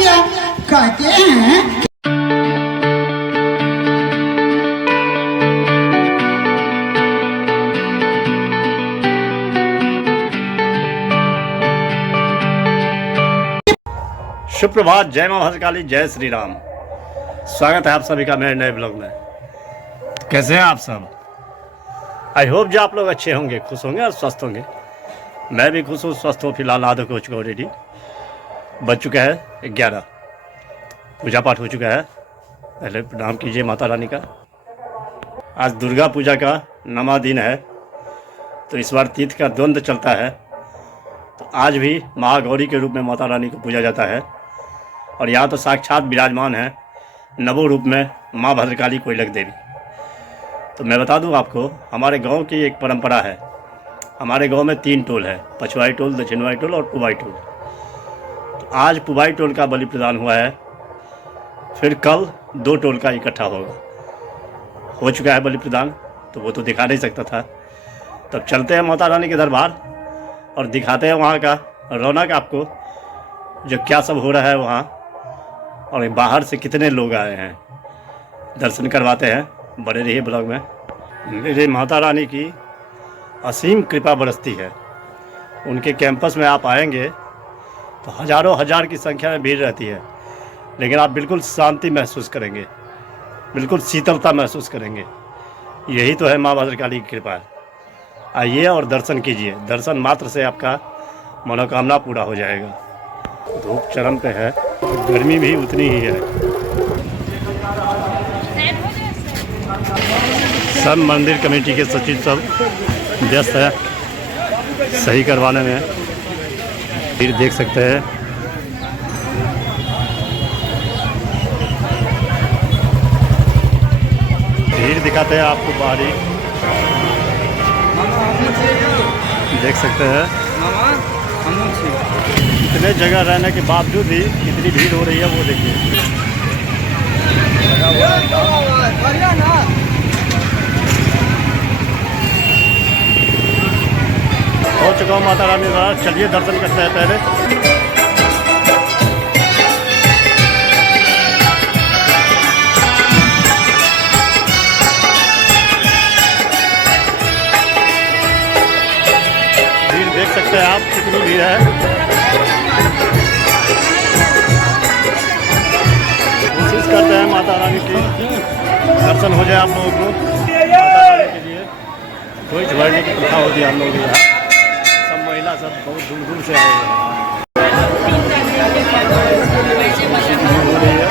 दिया। कहते हैं सुप्रभात, जय मां भद्रकाली, जय श्री राम। स्वागत है आप सभी का मेरे नए ब्लॉग में। कैसे हैं आप सब? आई होप जो आप लोग अच्छे होंगे, खुश होंगे और स्वस्थ होंगे। मैं भी खुश हूँ, स्वस्थ हूँ। फिलहाल आधो हो चुका ऑलरेडी। बज चुका है 11। पूजा पाठ हो चुका है। पहले प्रणाम कीजिए माता रानी का। आज दुर्गा पूजा का 9वां दिन है, तो इस बार तीर्थ का द्वंद्व चलता है। तो आज भी महागौरी के रूप में माता रानी को पूजा जाता है। और यहाँ तो साक्षात विराजमान है नवो रूप में माँ भद्रकाली कोयलख देवी। तो मैं बता दूँ आपको, हमारे गांव की एक परंपरा है। हमारे गांव में 3 टोल है, पछवाई टोल, दक्षिणवाई टोल और पुबाई टोल। तो आज पुबाई टोल का बलि प्रदान हुआ है, फिर कल 2 टोल का इकट्ठा होगा। हो चुका है बलि प्रदान, तो वो तो दिखा नहीं सकता था। तब चलते हैं माता रानी के दरबार और दिखाते हैं वहाँ का रौनक आपको, जो क्या सब हो रहा है वहाँ, और बाहर से कितने लोग आए हैं। दर्शन करवाते हैं, बने रहिए ब्लॉग में। मेरे माता रानी की असीम कृपा बरसती है। उनके कैंपस में आप आएंगे तो हज़ारों हजार की संख्या में भीड़ रहती है, लेकिन आप बिल्कुल शांति महसूस करेंगे, बिल्कुल शीतलता महसूस करेंगे। यही तो है माँ भद्रकाली की कृपा। आइए और दर्शन कीजिए। दर्शन मात्र से आपका मनोकामना पूरा हो जाएगा। धूप चरम पे है, गर्मी भी उतनी ही है। सब मंदिर कमेटी के सचिव सब व्यस्त है सही करवाने में। फिर देख सकते हैं भीड़ दिखाते हैं आपको। बाहरी देख सकते हैं, इतने जगह रहने के बावजूद भी कितनी भीड़ हो रही है वो देखिए। हो चुका हूँ माता रानी द्वारा। चलिए दर्शन करते हैं पहले। भीड़ देख सकते हैं आप, कितनी भीड़ है। कोशिश करते हैं माता रानी की दर्शन हो जाए आप लोगों को। माता रानी के लिए कोई झगड़ने की प्रथा होती है हम लोग यहाँ। सब महिला सब बहुत दूर दूर से आए हैं। हो रही है।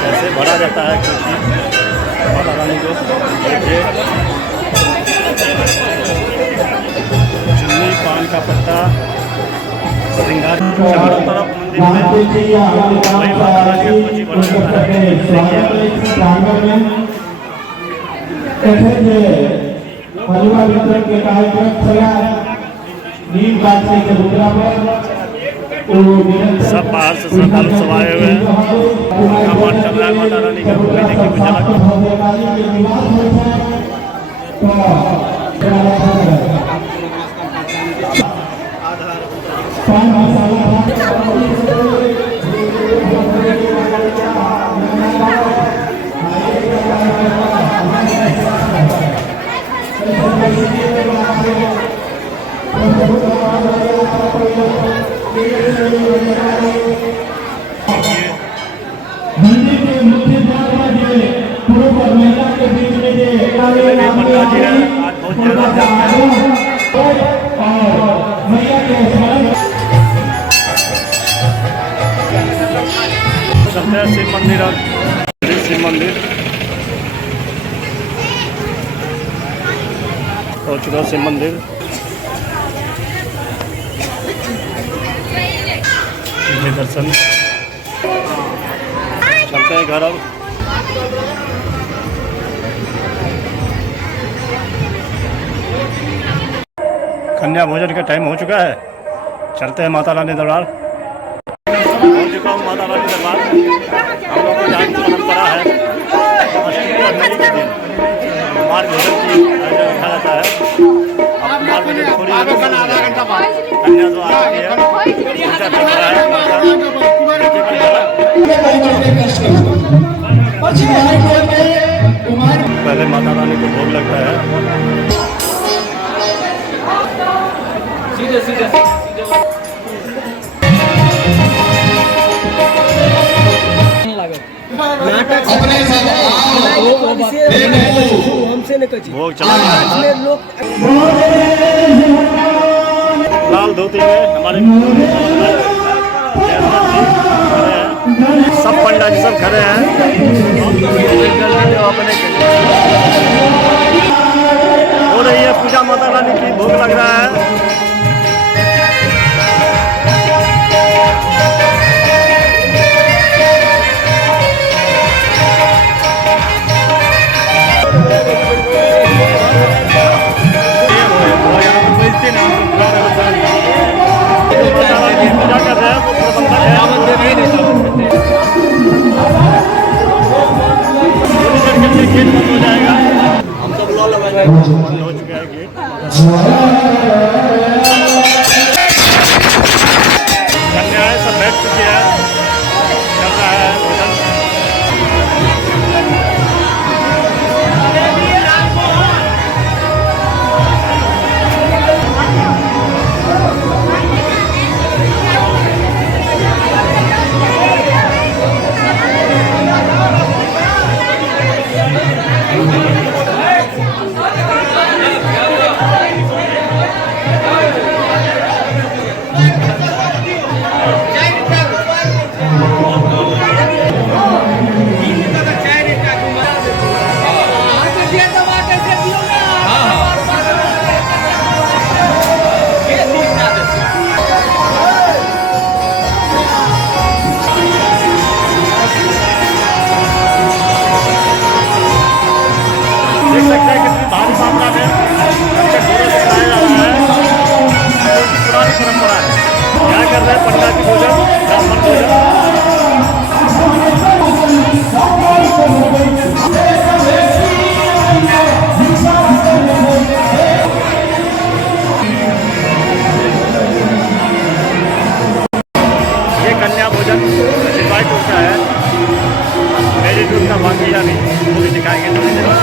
कैसे भरा जाता है कुर्सी माता रानी को। देखिए, चुन्नी, पान का पत्ता, श्रृंगार चारों तरफ मंदिर में वही माता रानी का कुर्सी बना जाता है। सब बाहर से श्रद्धालु सब आए हुए हैं। उनका पाठ चल रहा है माता रानी का। देखिए कुछ मंदिर के मुख्य द्वार पर जो पुरुष और महिला के बीच में जो मैया के शिव मंदिर और शिव मंदिर हो चुका। शिव मंदिर दर्शन चलते हैं घर। अब कन्या भोजन का टाइम हो चुका है। चलते हैं माता रानी दरबार। पहुंच चुका हूँ माता रानी दरबार। हम लोग को यहाँ की परंपरा है अष्टमी और नवमी के दिन कुमार भोजन की आयोजन रखा जाता है। अब कुमार भोजन थोड़ी कन्या जो आती है पूजा चल रहा है। पहले माता रानी को भोग लगता है। सीधे सीधे भोग चला गया है। लाल धोती में हमारे सब पंडा जी सब खड़े हैं। हो रही है पूजा माता रानी की, भोग लग रहा है। पूजा कर रहे हैं वो प्रबंधक है। गेट बंद हो जाएगा। हम सब लॉ लगाएंगे। बंद हो चुका है गेट। कन्याएं सब बैठ चुकी है। चल रहा है भोजन। देख सकते हैं कितनी भारी मात्रा में बच्चे घोड़े से खाया जा रहा है। पुरानी परंपरा है। क्या कर रहे हैं पंडा जी भोजन, ब्राह्मण भोजन। ये कन्या भोजन शिवाय टूर का है। मेरी टूर का बाकी या नहीं वो भी दिखाएंगे थोड़ी देर बाद।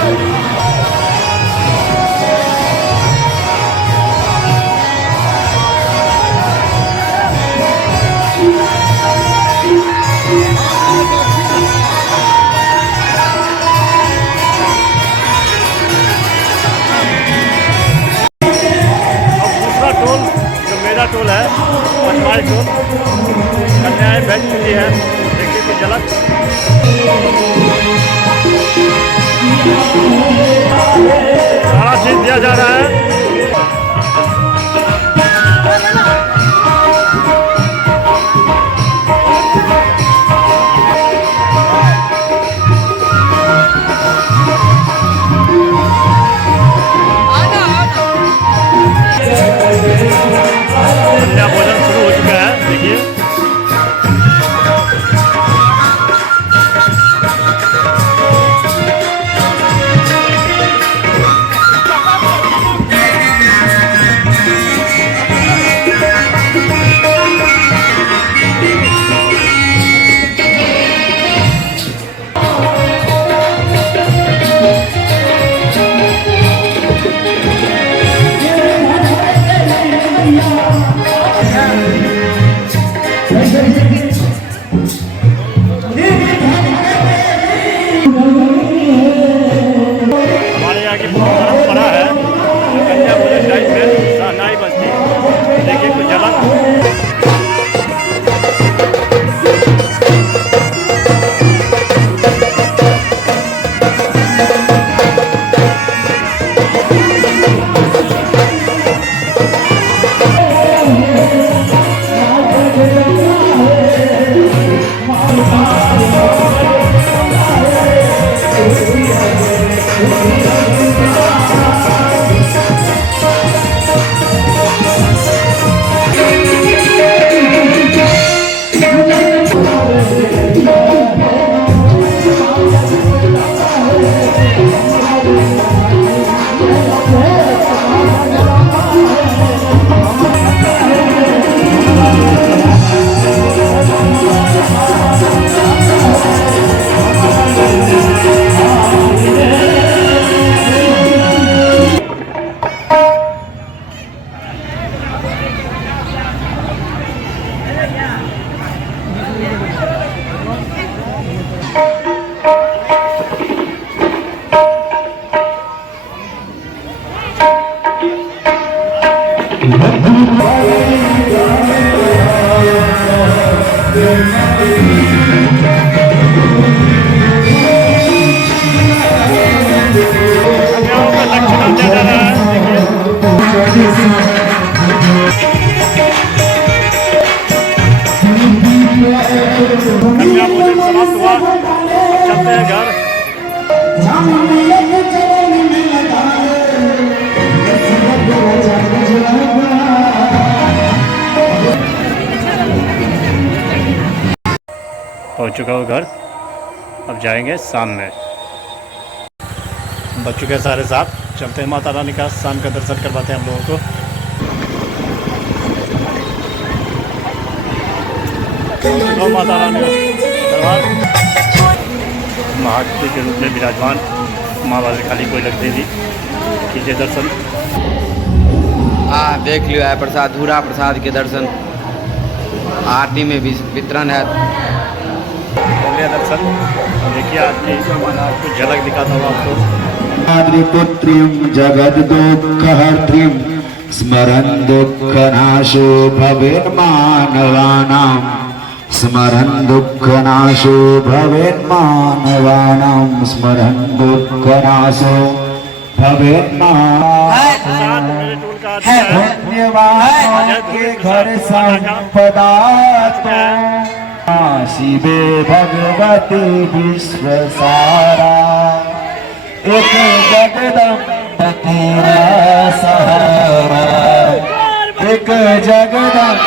दूसरा टोल जो मेरा टोल है, पचमाल टोल, कन्याएं बैठ चुकी है। देखिए कि झलक सारा चीज दिया जा रहा है। कन्या भोजन शुरू हो चुका है। देखिए कन्याओं का लक्षण दिया जा रहा है, देखिए। कन्या भोजन समाप्त हुआ, अब चलते हैं घर। पहुंच चुका हूँ घर, अब जाएंगे शाम में। बच्चों के सारे साथ चलते हैं, माता रानी का शाम का दर्शन करवाते हैं हम लोगों को। तो माता रानी दरबार महाकृति के रूप में विराजमान माँ वाले खाली कोई लगती थी, कीजिए दर्शन। हाँ देख लियो है प्रसाद, धूरा प्रसाद के दर्शन आरती में भी वितरण है। दर्शन देखिए, आज की कुछ झलक दिखाता हूँ आपको। आद्रिपुत्रीं जगद्दुःखहर्त्रीं स्मरन् दुःखनाशो भवेन्मानवानां स्मरन् दुःखनाशो भवेन्मानवानां स्मरन् दुःखनाशो प्रसाद मेरे टूल का है धन्यवाद के घर संपदा शिवे भगवती विश्वसारा एक जगदम्ब तेरा सहारा एक जगदम्ब।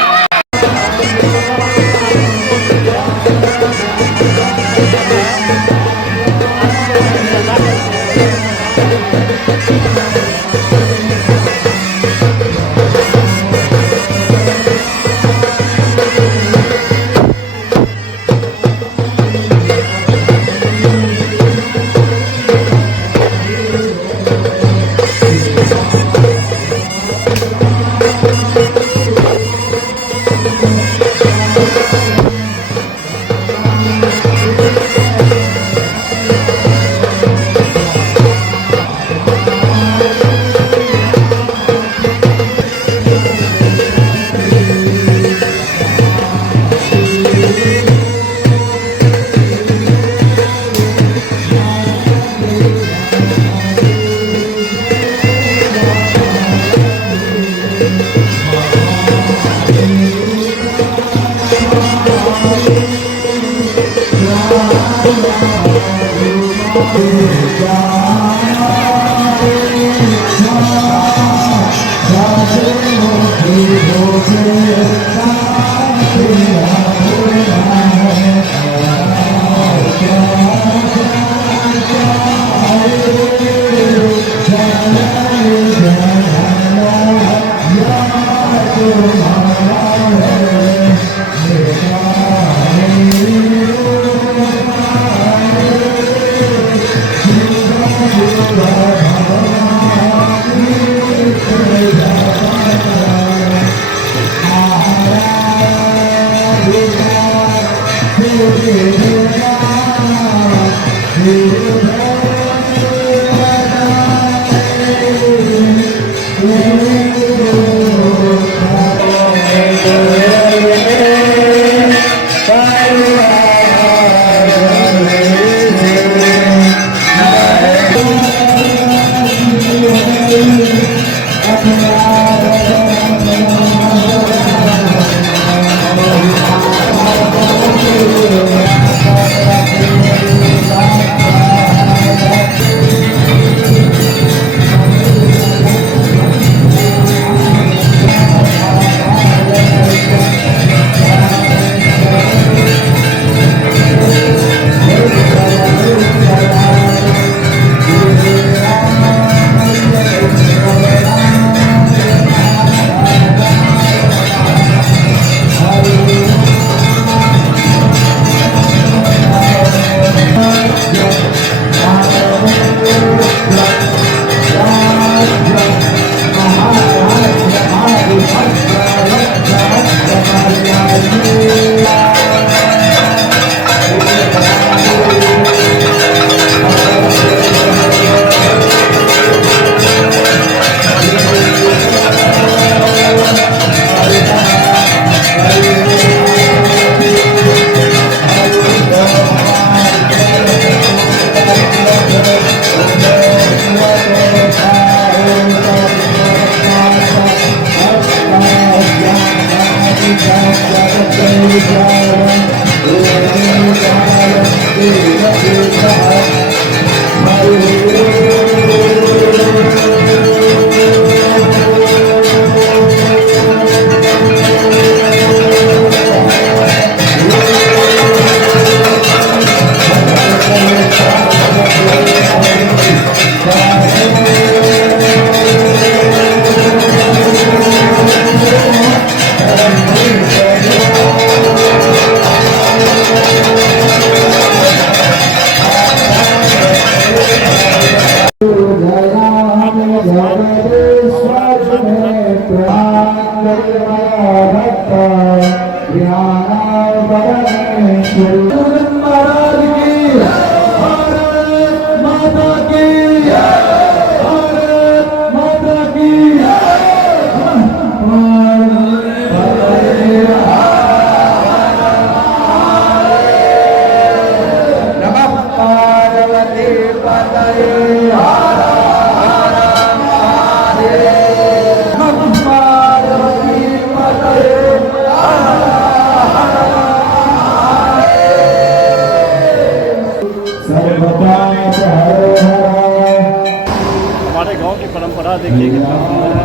हमारे गांव की परंपरा देखिए कितना सुंदर है।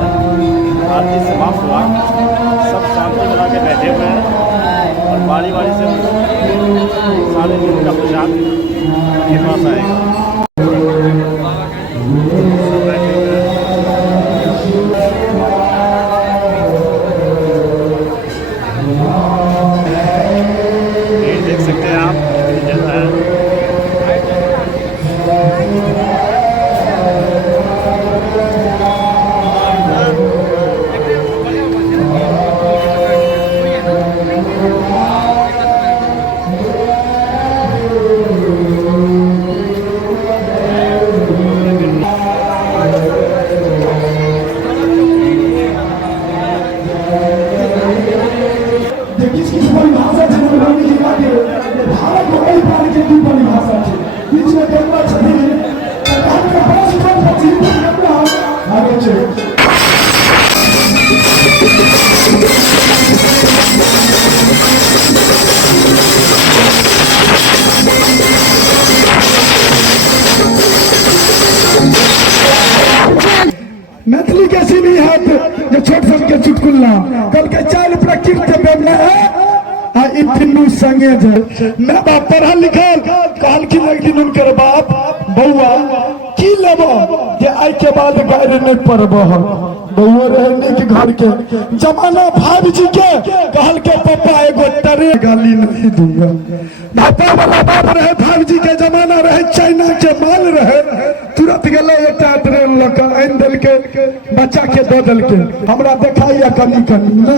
आरती समाप्त हुआ, सब शांति बना के बैठे हुए हैं और बारी बारी से सारे दिन का प्रसाद के पास आएगा। ये देख सकते हैं आप कितनी जगह है। मैथिली कैसी नहीं है जो छोट सन के चुटकुल्ला कल के चाल प्रकृति में है इन फिन्नू संगे जे मैं बाप पढ़ल लिखल कहल की लग दिन उनकर बाप बउआ की लेबो जे आई के बाद गाड़ी नहीं पड़बो बउआ रहने के घर के जमाना भाभी जी के कहल के पापा एगो तरे गाली नहीं दूंगा पापा वाला बाप रहे भाभी जी के जमाना रहे चाइना के माल रहे तुरंत गले एक ट्रेन लगा आन दल के बच्चा के दे दल के हमरा देखाइया कनी कनी ना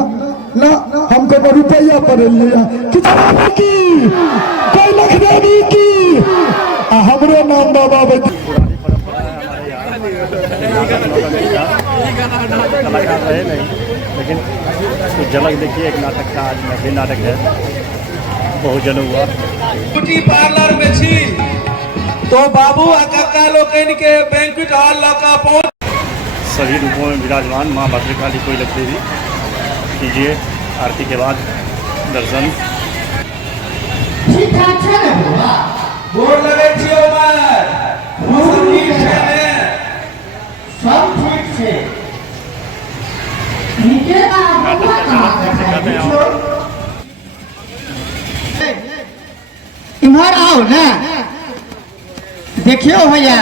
ना हमको तो रुपया पर लिया कितना की कोई लखनवी की हमरो नाम बाबा पुरानी परंपरा है हमारे यहाँ। कलाकार रहे नहीं, लेकिन कुछ झलक देखिए एक नाटक का। आज नब्बे नाटक है, बहुजन हुआ। ब्यूटी पार्लर में छी तो बाबू आ काका लोकन के बैंक्वेट हॉल लगा पहुंच सभी रूपों में विराजमान माँ भद्रकाली कोई लग देवी कीजिए आरती के बाद दर्शन। गोर लगे छी उमर मौसम ठीक है ने सब ठीक से नीचे का बबुआ कहाँ है? इधर आओ ना, देखियो भैया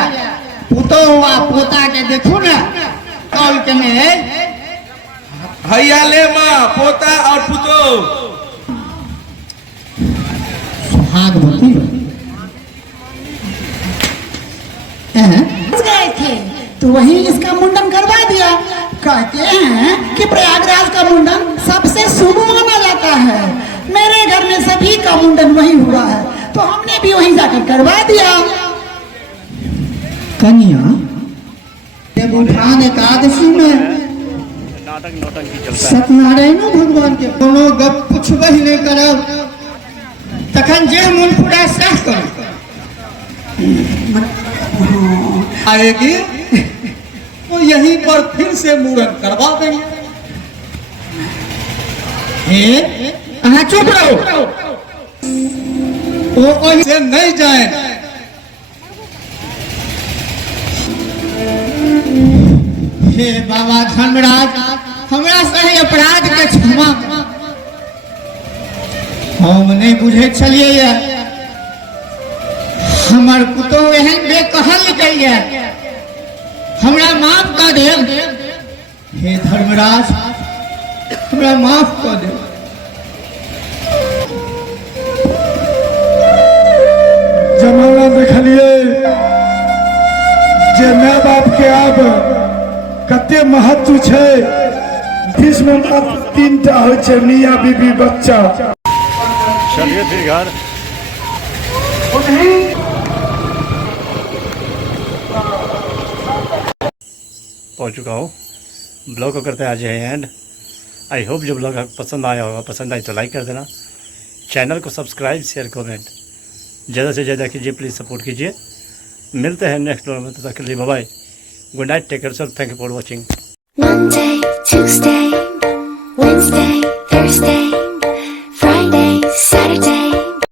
पुतो हुआ पोता के देखो ना कॉल के में हैया ले माँ पोता और पुतो सुहागवती गए थे तो वही इसका मुंडन करवा दिया। कहते हैं कि प्रयागराज का मुंडन सबसे शुभ माना जाता है। मेरे घर में सभी का मुंडन वही हुआ है तो हमने भी वहीं जाकर करवा दिया। कन्या देवोत्थान एकादशी में नाटक नौटंकी चलता है। सत्यनारायण भगवान के कोनो गप पूछबे ही नहीं करब तखन जे मन पूरा साफ कर आएगी तो यहीं पर फिर से मुंडन करवा देंगे। हाँ चुप रहो। वो से नहीं जाए। हे बाबा धर्मराज, हमरा सही अपराध के क्षमा। हम नहीं बुझे छलिए, हमर पुतहु एहन बेकहल निकलिए, हमरा माफ कर देब। हे धर्मराज, हमरा माफ कर देब। जमाना देखलिए जे माय बाप के आब कते महत्व छै। भीष्म मात्र 3टा होइ छै, मियाँ बीबी बच्चा। चलिए फिर घर। पहुंच चुका हूँ। ब्लॉग को करते हैं आज यही एंड। आई होप जो ब्लॉग पसंद आया होगा, पसंद आई तो लाइक कर देना, चैनल को सब्सक्राइब शेयर कमेंट ज़्यादा से ज़्यादा कीजिए, प्लीज़ सपोर्ट कीजिए। मिलते हैं नेक्स्ट ब्लॉग में, तब तक के लिए bye bye, good night, take care, thank you for watching. Monday, Tuesday, Wednesday, Thursday